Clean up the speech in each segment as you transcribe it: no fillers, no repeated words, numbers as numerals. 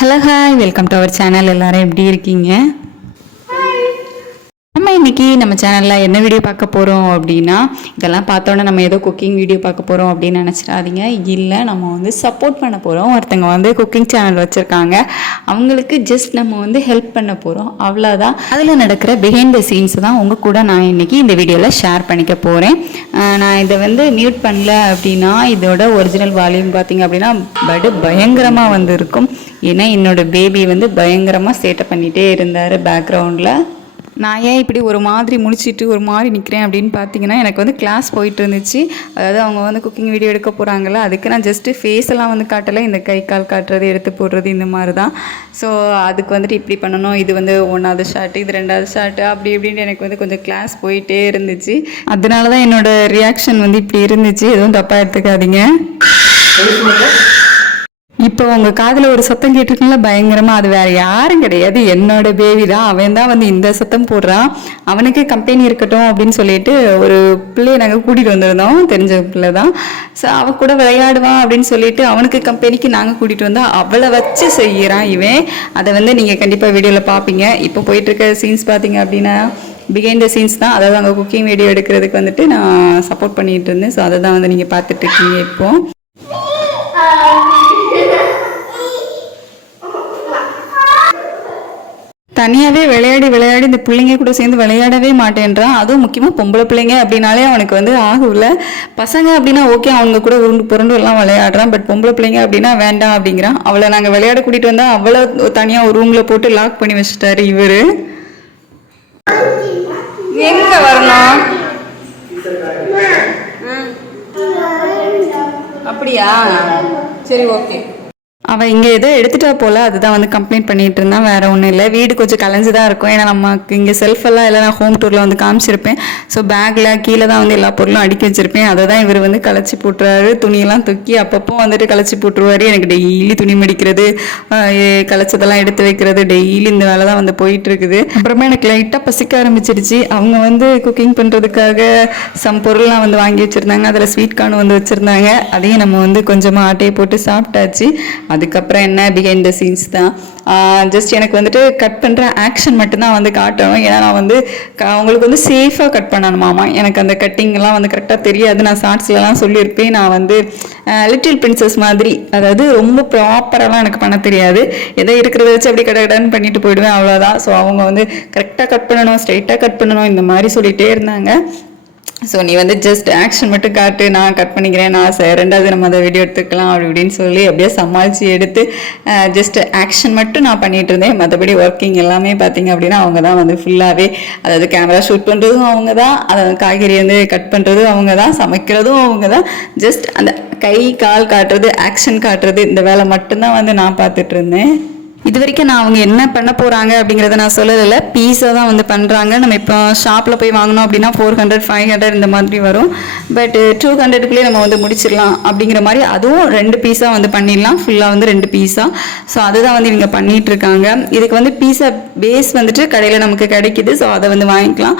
Hello hi, welcome to our channel. எல்லாரும் எப்படி இருக்கீங்க? நம்ம இன்றைக்கி நம்ம சேனலில் என்ன வீடியோ பார்க்க போகிறோம் அப்படின்னா, இதெல்லாம் பார்த்தோன்னே நம்ம ஏதோ குக்கிங் வீடியோ பார்க்க போகிறோம் அப்படின்னு நினச்சிடாதீங்க. இல்லை, நம்ம வந்து சப்போர்ட் பண்ண போகிறோம். ஒருத்தங்க வந்து குக்கிங் சேனல் வச்சுருக்காங்க, அவங்களுக்கு ஜஸ்ட் நம்ம வந்து ஹெல்ப் பண்ண போகிறோம், அவ்வளோதான். அதில் நடக்கிற பிஹைண்ட் த சீன்ஸ் தான் உங்கள் கூட நான் இன்றைக்கி இந்த வீடியோவில் ஷேர் பண்ணிக்க போகிறேன். நான் இதை வந்து மியூட் பண்ணல அப்படின்னா இதோட ஒரிஜினல் வால்யூம் பார்த்திங்க அப்படின்னா பயங்கரமாக வந்து இருக்கும். ஏன்னா என்னோடய பேபி வந்து பயங்கரமாக சேட்டை பண்ணிகிட்டே இருந்தார் பேக்ரவுண்டில். நான் ஏன் இப்படி ஒரு மாதிரி முடிச்சுட்டு ஒரு மாதிரி நிற்கிறேன் அப்படின்னு பார்த்தீங்கன்னா, எனக்கு வந்து கிளாஸ் போயிட்டு இருந்துச்சு. அதாவது அவங்க வந்து குக்கிங் வீடியோ எடுக்க போகிறாங்கள, அதுக்கு நான் ஜஸ்ட்டு ஃபேஸெல்லாம் வந்து காட்டலை, இந்த கை கால் காட்டுறது, எடுத்து போடுறது, இந்த மாதிரி தான். ஸோ அதுக்கு வந்துட்டு இப்படி பண்ணணும், இது வந்து 1வது ஷார்ட்டு, இது 2வது ஷார்ட்டு, அப்படி இப்படின்ட்டு எனக்கு வந்து கொஞ்சம் கிளாஸ் போயிட்டே இருந்துச்சு. அதனால தான் என்னோடய ரியாக்ஷன் வந்து இப்படி இருந்துச்சு. எதுவும் தப்பாக எடுத்துக்காதீங்க. இப்போ உங்கள் காதில் ஒரு சத்தம் கேட்டிருக்குங்களா பயங்கரமாக, அது வேறு யாரும் கிடையாது, என்னோட பேபி தான். அவன் தான் வந்து இந்த சத்தம் போடுறான். அவனுக்கு கம்பெனி இருக்கட்டும் அப்படின்னு சொல்லிட்டு ஒரு பிள்ளையை நாங்கள் கூட்டிகிட்டு வந்திருந்தோம், தெரிஞ்ச பிள்ளை தான். ஸோ அவன் கூட விளையாடுவான் அப்படின்னு சொல்லிட்டு அவனுக்கு கம்பெனிக்கு நாங்கள் கூட்டிகிட்டு வந்தோம். அவளை வச்சு செய்கிறான் இவன். அதை வந்து நீங்கள் கண்டிப்பாக வீடியோவில் பார்ப்பீங்க. இப்போ போயிட்டுருக்க சீன்ஸ் பார்த்தீங்க அப்படின்னா பிஹைண்ட் த சீன்ஸ் தான். அதாவது அங்கே குக்கிங் வீடியோ எடுக்கிறதுக்கு வந்துட்டு நான் சப்போர்ட் பண்ணிகிட்டு இருந்தேன். ஸோ அதை தான் வந்து நீங்கள் பார்த்துட்ருக்கீங்க. இப்போது தனியாகவே விளையாடி இந்த பிள்ளைங்க கூட சேர்ந்து விளையாடவே மாட்டேன்றான். அதுவும் முக்கியமாக பொம்பளை பிள்ளைங்க அப்படின்னாலே அவனுக்கு வந்து ஆகும்ல. பசங்க அப்படின்னா ஓகே, அவங்க கூட உருண்டு புரண்டு எல்லாம் விளையாடுறான். பட் பொம்பளை பிள்ளைங்க அப்படின்னா வேண்டாம் அப்படிங்கிறான். அவளை நாங்கள் விளையாட கூட்டிகிட்டு வந்தால் அவளை தனியாக ஒரு ரூமில் போட்டு லாக் பண்ணி வச்சுட்டாரு இவர். எங்கே வரணும்? அப்படியா, சரி, ஓகே. அவள் இங்கே ஏதோ எடுத்துட்டா போல், அதுதான் வந்து கம்ப்ளைண்ட் பண்ணிகிட்டு இருந்தான். வேறு ஒன்றும் இல்லை. வீடு கொஞ்சம் கலைஞ்சு தான் இருக்கும். ஏன்னா நமக்கு இங்கே செல்ஃபெல்லாம் இல்லை, நான் ஹோம் டூரில் வந்து காமிச்சிருப்பேன். ஸோ பேக்கில் கீழே தான் வந்து எல்லா பொருளும் அடுக்கி வச்சுருப்பேன். அதை தான் இவர் வந்து கலைச்சி போட்டுருவாரு. துணியெல்லாம் தூக்கி அப்பப்போ வந்துட்டு கலைச்சி போட்டுருவார். எனக்கு டெய்லி துணி மடிக்கிறது, கலைச்சதெல்லாம் எடுத்து வைக்கிறது, டெய்லி இந்த வேலை தான் வந்து போயிட்டுருக்குது. அப்புறமா எனக்கு லைட்டாக பசிக்க ஆரம்பிச்சிருச்சு. அவங்க வந்து குக்கிங் பண்ணுறதுக்காக சம் பொருள்லாம் வந்து வாங்கி வச்சுருந்தாங்க. அதில் ஸ்வீட் கார்ன் வந்து வச்சுருந்தாங்க. அதையும் நம்ம வந்து கொஞ்சமாக ஆட்டையை போட்டு சாப்பிட்டாச்சு. அதுக்கப்புறம் என்ன, பிஹைண்ட் த சீன்ஸ் தான். ஜஸ்ட் எனக்கு வந்துட்டு கட் பண்ணுற ஆக்ஷன் மட்டும்தான் வந்து காட்டணும். ஏன்னா நான் வந்து அவங்களுக்கு வந்து சேஃபாக கட் பண்ணணுமாமா. எனக்கு அந்த கட்டிங்லாம் வந்து கரெக்டாக தெரியாது. நான் ஷார்ட்ஸ்லலாம் சொல்லியிருப்பேன். நான் வந்து லிட்டில் பிரின்சஸ் மாதிரி, அதாவது ரொம்ப ப்ராப்பராலாம் எனக்கு பண்ண தெரியாது. எதோ இருக்கிறத வச்சு அப்படி கடன்னு பண்ணிட்டு போயிடுவேன், அவ்வளோதான். ஸோ அவங்க வந்து கரெக்டாக கட் பண்ணணும், ஸ்ட்ரைட்டாக கட் பண்ணணும், இந்த மாதிரி சொல்லிகிட்டே இருந்தாங்க. ஸோ நீ வந்து ஜஸ்ட் ஆக்ஷன் மட்டும் காட்டு, நான் கட் பண்ணிக்கிறேன், நான் 2வது நம்ம அதை வீடியோ எடுத்துக்கலாம் அப்படி இப்படின்னு சொல்லி அப்படியே சமாளித்து எடுத்து ஜஸ்ட் ஆக்ஷன் மட்டும் நான் பண்ணிகிட்டு இருந்தேன். மற்றபடி ஒர்க்கிங் எல்லாமே பார்த்திங்க அப்படின்னா அவங்க தான் வந்து ஃபுல்லாகவே, அதாவது கேமரா ஷூட் பண்ணுறதும் அவங்க தான், அதை காய்கறி வந்து கட் பண்ணுறதும் அவங்க தான், சமைக்கிறதும் அவங்க தான். ஜஸ்ட் அந்த கை கால் காட்டுறது, ஆக்ஷன் காட்டுறது, இந்த வேலை மட்டும்தான் வந்து நான் பார்த்துட்டு இருந்தேன். இது வரைக்கும் நான் அவங்க என்ன பண்ண போகிறாங்க அப்படிங்கிறத நான் சொல்லலை. பீஸா தான் வந்து பண்ணுறாங்க. நம்ம இப்போ ஷாப்பில் போய் வாங்கினோம் அப்படின்னா 400 500 இந்த மாதிரி வரும். பட் 200க்குள்ளேயே நம்ம வந்து முடிச்சிடலாம் அப்படிங்கிற மாதிரி, அதுவும் 2 பீஸாக வந்து பண்ணிடலாம். ஃபுல்லாக வந்து 2 பீஸா. ஸோ அதுதான் வந்து இவங்க பண்ணிகிட்டு இருக்காங்க. இதுக்கு வந்து பீஸா பேஸ் வந்துட்டு கடையில் நமக்கு கிடைக்கிது. ஸோ அதை வந்து வாங்கிக்கலாம்.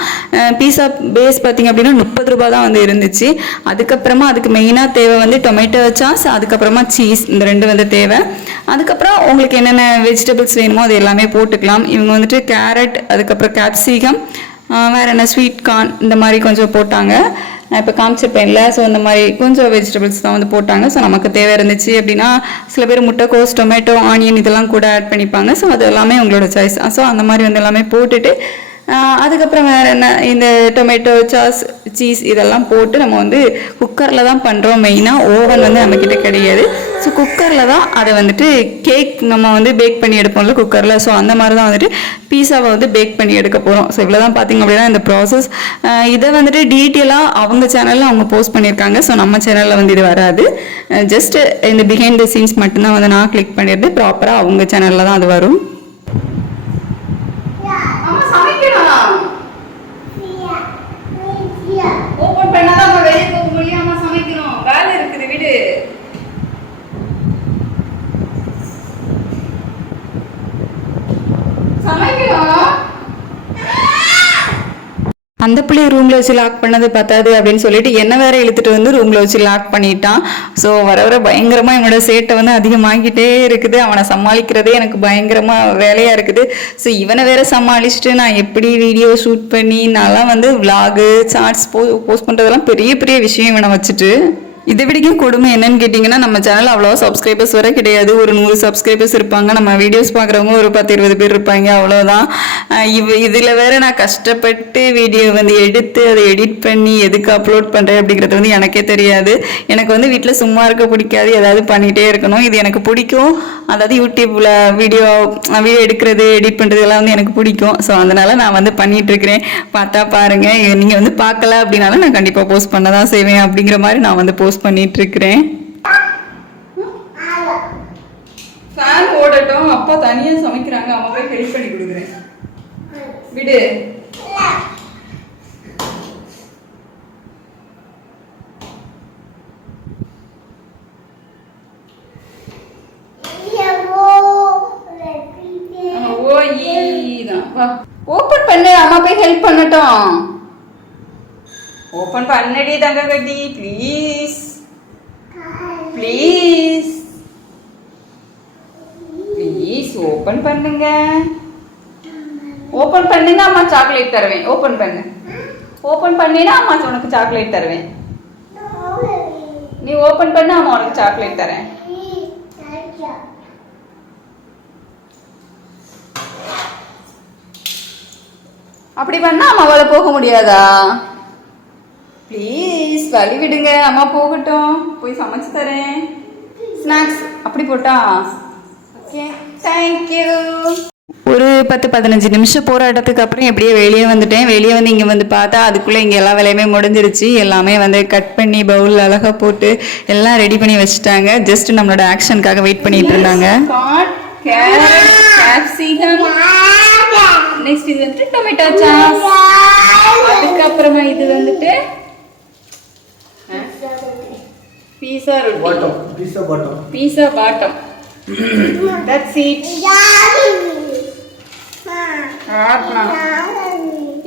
பீஸா பேஸ் பார்த்திங்க அப்படின்னா 30 ரூபா தான் வந்து இருந்துச்சு. அதுக்கப்புறமா அதுக்கு மெயினாக தேவை வந்து டொமேட்டோ சாஸ், அதுக்கப்புறமா சீஸ், இந்த 2 வந்து தேவை. அதுக்கப்புறம் உங்களுக்கு என்னென்ன வெஜிடபிள்ஸ் வேணுமோ அது எல்லாமே போட்டுக்கலாம். இவங்க வந்துட்டு கேரட், அதுக்கப்புறம் கேப்சிகம், வேறு என்ன ஸ்வீட் கார்ன், இந்த மாதிரி கொஞ்சம் போட்டாங்க. நான் இப்போ காமிச்சிருப்பேன்ல. ஸோ இந்த மாதிரி கொஞ்சம் வெஜிடபிள்ஸ் தான் வந்து போட்டாங்க. ஸோ நமக்கு தேவை இருந்துச்சு அப்படின்னா சில பேர் முட்டைக்கோஸ், டொமேட்டோ, ஆனியன் இதெல்லாம் கூட ஆட் பண்ணிப்பாங்க. ஸோ அது எல்லாமே உங்களோட சாய்ஸ். ஸோ அந்த மாதிரி வந்து எல்லாமே போட்டுட்டு அதுக்கப்புறம் வேறு என்ன, இந்த டொமேட்டோ சாஸ், சீஸ் இதெல்லாம் போட்டு நம்ம வந்து குக்கரில் தான் பண்ணுறோம். மெயினாக ஓவன் வந்து நம்மக்கிட்ட கிடையாது. ஸோ குக்கரில் தான் அதை வந்துட்டு கேக் நம்ம வந்து பேக் பண்ணி எடுப்போம்ல குக்கரில். ஸோ அந்த மாதிரி தான் வந்துட்டு பீஸாவை வந்து பேக் பண்ணி எடுக்க போகிறோம். ஸோ இவ்வளோ தான் பார்த்திங்க அப்படின்னா இந்த ப்ராசஸ். இதை வந்துட்டு டீட்டெயிலாக அவங்க சேனலில் அவங்க போஸ்ட் பண்ணியிருக்காங்க. ஸோ நம்ம சேனலில் வந்து இது வராது. ஜஸ்ட் இந்த பிஹைண்ட் த சீன்ஸ் மட்டும்தான் வந்து நான் கிளிக் பண்ணிடுறது. ப்ராப்பராக அவங்க சேனலில் தான் அது வரும். ஓபன் பண்ணாதான் நம்ம வெளியே போக முடியும். அம்மா சமைக்கணும், வேலை இருக்குது, வீடு சமைக்கணும். அந்த பிள்ளைய ரூமில் வச்சு லாக் பண்ணது பத்தாது அப்படின்னு சொல்லிட்டு என்ன வேற இழுத்துட்டு வந்து ரூமில் வச்சு லாக் பண்ணிட்டான். ஸோ வர வர பயங்கரமாக என்னோட சேட்டை வந்து அதிகமாகிட்டே இருக்குது. அவனை சமாளிக்கிறதே எனக்கு பயங்கரமாக வேலையாக இருக்குது. ஸோ இவனை வேற சமாளிச்சுட்டு நான் எப்படி வீடியோ ஷூட் பண்ணி நான்லாம் வந்து விலாகு ஷார்ட்ஸ் போஸ்ட் பண்ணுறதெல்லாம் பெரிய பெரிய விஷயம் இவனை வச்சுட்டு. இதை விடைக்கும் கொடுமை என்னன்னு கேட்டிங்கன்னா, நம்ம சேனல் அவ்வளோவா சப்ஸ்கிரைபர்ஸ் வர கிடையாது. ஒரு 100 சப்ஸ்கிரைபர்ஸ் இருப்பாங்க. நம்ம வீடியோஸ் பார்க்குறவங்க ஒரு 10-20 பேர் இருப்பாங்க, அவ்வளோதான். இதில் வேற நான் கஷ்டப்பட்டு வீடியோ வந்து எடுத்து அதை எடிட் பண்ணி எதுக்கு அப்லோட் பண்ணுறேன் அப்படிங்கிறது வந்து எனக்கே தெரியாது. எனக்கு வந்து வீட்டில் சும்மா இருக்க பிடிக்காது, ஏதாவது பண்ணிகிட்டே இருக்கணும். இது எனக்கு பிடிக்கும். அதாவது யூடியூப்பில் வீடியோ எடுக்கிறது எடிட் பண்ணுறது எல்லாம் வந்து எனக்கு பிடிக்கும். ஸோ அதனால் நான் வந்து பண்ணிகிட்ருக்கிறேன். பார்த்தா பாருங்கள், நீங்கள் வந்து பார்க்கல அப்படின்னாலும் நான் கண்டிப்பாக போஸ்ட் பண்ண தான் செய்வேன் அப்படிங்கிற மாதிரி நான் வந்து போஸ்ட் பண்ணிட்டு இருக்கிறேன். ஃபேன் ஓடட்டும், அப்பா தனியா சமைக்கிறாங்க, அம்மா போய் ஹெல்ப் பண்ணி கொடுக்குறேன். விடு. ஓபன் பண்ணு, அம்மா போய் ஹெல்ப் பண்ணட்டும். ஓபன் பண்ணடி தங்க கட்டி, ப்ளீஸ் ப்ளீஸ் ப்ளீஸ் ஓபன் பண்ணுங்க. ஓபன் பண்ணுங்க, அம்மா சாக்லேட் தருவேன். ஓபன் பண்ணு. ஓபன் பண்ணினா அம்மா உனக்கு சாக்லேட் தருவேன். நீ ஓபன் பண்ணு, அம்மா உனக்கு சாக்லேட் தரேன். அப்படி பண்ணா அம்மாவால போக முடியாதா? ப்ளீஸ் வழி விடுங்க, அம்மா போகட்டும், போய் சமைச்சு தரேன். ஸ்நாக்ஸ் அப்படி போட்டா ஓகே, தேங்க்யூ. ஒரு 10-15 நிமிஷம் போராட்டத்துக்கு அப்புறம் எப்படியே வெளியே வந்துட்டேன். வெளியே வந்து இங்கே வந்து பார்த்தா அதுக்குள்ளே இங்கே எல்லா வேலையுமே முடிஞ்சிருச்சு. எல்லாமே வந்து கட் பண்ணி பவுல் அழகாக போட்டு எல்லாம் ரெடி பண்ணி வச்சுட்டாங்க. ஜஸ்ட் நம்மளோட ஆக்ஷனுக்காக வெயிட் பண்ணிட்டு இருந்தாங்க. கேரட், கேப்சிகம், நெக்ஸ்ட் இது வந்து டொமேட்டோ சாஸ், அதுக்கப்புறமா இது வந்துட்டு pizza bottom. Pizza bottom. That's it.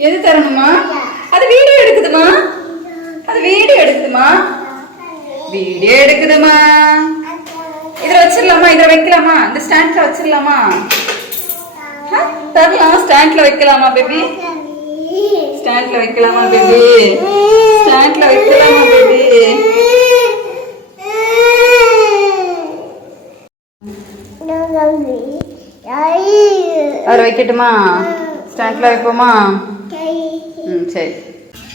எது தரணுமா? அது வீடியோ எடுக்குதுமா. வீடியோ எடுக்குதுமா. இதில் வச்சிடலாமா? இதில் வைக்கலாமா? இந்த ஸ்டாண்ட்ல வச்சிடலாமா? தரலாம். ஸ்டாண்ட்ல வைக்கலாமா பேபி? ஸ்டாண்ட்ல வைக்கலாமா பேபி? ஸ்டாண்ட்ல வைக்கலாமா பேபி? அதில் வைக்கட்டுமா? ஸ்டாண்ட்ல வைப்போமா? சரி.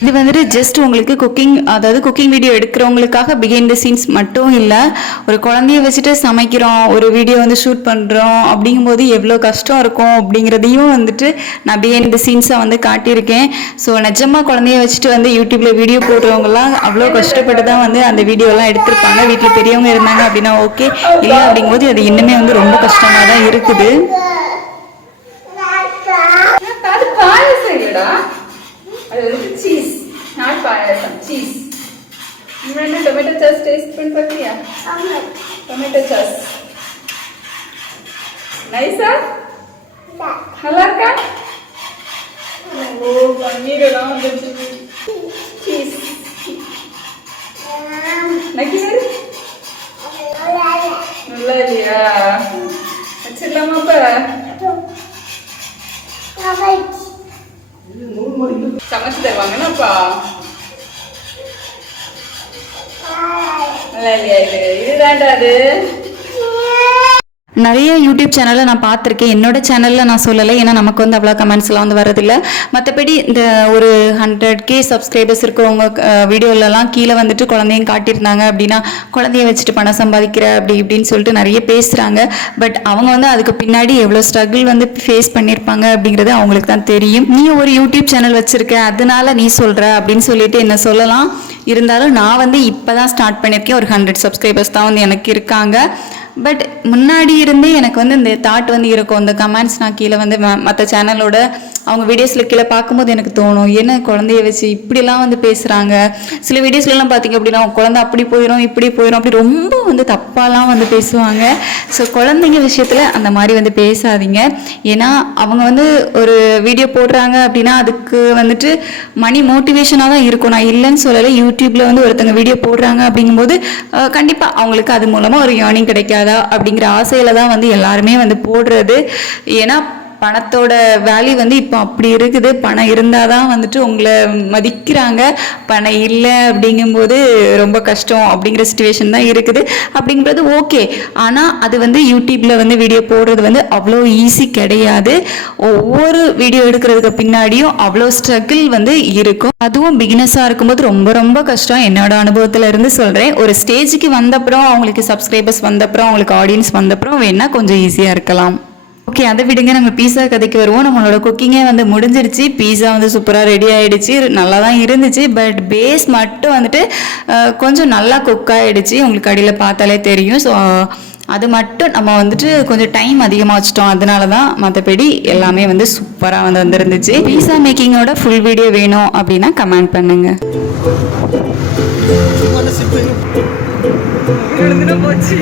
இது வந்துட்டு ஜஸ்ட் உங்களுக்கு குக்கிங் வீடியோ எடுக்கிறவங்களுக்காக பிஹைண்ட் த சீன்ஸ் மட்டும் இல்லை. ஒரு குழந்தைய வச்சுட்டு சமைக்கிறோம், ஒரு வீடியோ வந்து ஷூட் பண்ணுறோம் அப்படிங்கும்போது எவ்வளோ கஷ்டம் இருக்கும் அப்படிங்கிறதையும் வந்துட்டு நான் பிஹைண்ட் த சீன்ஸாக வந்து காட்டியிருக்கேன். ஸோ நிஜமாக குழந்தைய வச்சுட்டு வந்து யூடியூப்பில் வீடியோ போடுறவங்கலாம் அவ்வளோ கஷ்டப்பட்டு தான் வந்து அந்த வீடியோலாம் எடுத்திருப்பாங்க. வீட்டில் பெரியவங்க இருந்தாங்க அப்படின்னா ஓகே, இல்லை அப்படிங்கும்போது அது இன்னுமே வந்து ரொம்ப கஷ்டமாக தான் இருக்குது. அது வந்து சீஸ், நாட் பாயாசம், சீஸ். இன்னும் டொமேட்டோ சாஸ் டேஸ்ட் பண்ணி பார்க்கறியா? டொமேட்டோ சாஸ் நைஸா? நல்லா இருக்கா? ஓ பன்னீர் எல்லாம் வந்துருச்சு. சீஸ் நக்கிசர் நல்லா இல்லையா? வச்சிடலாமா? சமைச்சு தருவாங்கன்னாப்பா. நல்லா இல்லையா? இதுதான்டா அது. நிறைய யூடியூப் சேனலில் நான் பார்த்துருக்கேன். என்னோட சேனலில் நான் சொல்லலை, ஏன்னா நமக்கு வந்து அவ்வளோ கமெண்ட்ஸ்லாம் வந்து வரதில்லை. மற்றபடி இந்த ஒரு 100K சப்ஸ்கிரைபர்ஸ் இருக்கவங்க வீடியோலலாம் கீழே வந்துட்டு குழந்தையும் காட்டியிருந்தாங்க அப்படின்னா குழந்தைய வச்சுட்டு பணம் சம்பாதிக்கிற அப்படி இப்படின்னு சொல்லிட்டு நிறைய பேசுகிறாங்க. பட் அவங்க வந்து அதுக்கு பின்னாடி எவ்வளோ ஸ்ட்ரகிள் வந்து ஃபேஸ் பண்ணியிருப்பாங்க அப்படிங்கிறது அவங்களுக்கு தான் தெரியும். நீ ஒரு யூடியூப் சேனல் வச்சுருக்க, அதனால நீ சொல்கிற அப்படின்னு சொல்லிட்டு என்ன சொல்லலாம். இருந்தாலும் நான் வந்து இப்போ தான் ஸ்டார்ட் பண்ணியிருக்கேன். ஒரு 100 சப்ஸ்கிரைபர்ஸ் தான் வந்து எனக்கு இருக்காங்க. பட் முன்னாடி இருந்தே எனக்கு வந்து இந்த தாட் வந்து இருக்கும். இந்த கமெண்ட்ஸ் நான் கீழே வந்து மற்ற சேனலோட அவங்க வீடியோஸில் கீழே பார்க்கும்போது எனக்கு தோணும், என்ன குழந்தைய வச்சு இப்படிலாம் வந்து பேசுகிறாங்க. சில வீடியோஸ்லாம் பார்த்தீங்க அப்படின்னா குழந்தை அப்படி போயிடும் இப்படி போயிடும் அப்படி ரொம்ப வந்து தப்பாலாம் வந்து பேசுவாங்க. ஸோ குழந்தைங்க விஷயத்தில் அந்த மாதிரி வந்து பேசாதீங்க. ஏன்னா அவங்க வந்து ஒரு வீடியோ போடுறாங்க அப்படின்னா அதுக்கு வந்துட்டு மணி மோட்டிவேஷனாக தான் இருக்கும். நான் இல்லைன்னு சொல்லலை. யூடியூப்பில் வந்து ஒருத்தங்க வீடியோ போடுறாங்க அப்படிங்கும்போது கண்டிப்பாக அவங்களுக்கு அது மூலமாக ஒரு ஏர்னிங் கிடைக்காதா அப்படிங்கிற ஆசையில் தான் வந்து எல்லாருமே வந்து போடுறது. ஏன்னா பணத்தோட வேல்யூ வந்து இப்போ அப்படி இருக்குது. பணம் இருந்தால் தான் வந்துட்டு உங்களை மதிக்கிறாங்க. பணம் இல்லை அப்படிங்கும்போது ரொம்ப கஷ்டம் அப்படிங்கிற சுச்சுவேஷன் தான் இருக்குது. அப்படிங்கிறது ஓகே. ஆனால் அது வந்து யூடியூப்பில் வந்து வீடியோ போடுறது வந்து அவ்வளோ ஈஸி கிடையாது. ஒவ்வொரு வீடியோ எடுக்கிறதுக்கு பின்னாடியும் அவ்வளோ ஸ்ட்ரகிள் வந்து இருக்கும். அதுவும் பிகினஸாக இருக்கும்போது ரொம்ப ரொம்ப கஷ்டம். என்னோட அனுபவத்தில் இருந்து சொல்கிறேன். ஒரு ஸ்டேஜுக்கு வந்தப்புறம் அவங்களுக்கு சப்ஸ்கிரைபர்ஸ் வந்தப்புறம் அவங்களுக்கு ஆடியன்ஸ் வந்தப்புறம் வேணால் கொஞ்சம் ஈஸியாக இருக்கலாம். ஓகே, அதை விடுங்க. நம்ம பீஸா கதைக்கு வருவோம். நம்மளோட குக்கிங்கே வந்து முடிஞ்சிருச்சு. பீஸா வந்து சூப்பராக ரெடி ஆகிடுச்சு. நல்லா தான் இருந்துச்சு. பட் பேஸ் மட்டும் வந்துட்டு கொஞ்சம் நல்லா குக் ஆகிடுச்சு. உங்களுக்கு அடியில் பார்த்தாலே தெரியும். ஸோ அது மட்டும் நம்ம வந்துட்டு கொஞ்சம் டைம் அதிகமாக வச்சிட்டோம். அதனால தான். மற்றபடி எல்லாமே வந்து சூப்பராக வந்து வந்துருந்துச்சு. பீஸா மேக்கிங்கோட ஃபுல் வீடியோ வேணும் அப்படின்னா கமெண்ட் பண்ணுங்க. போச்சு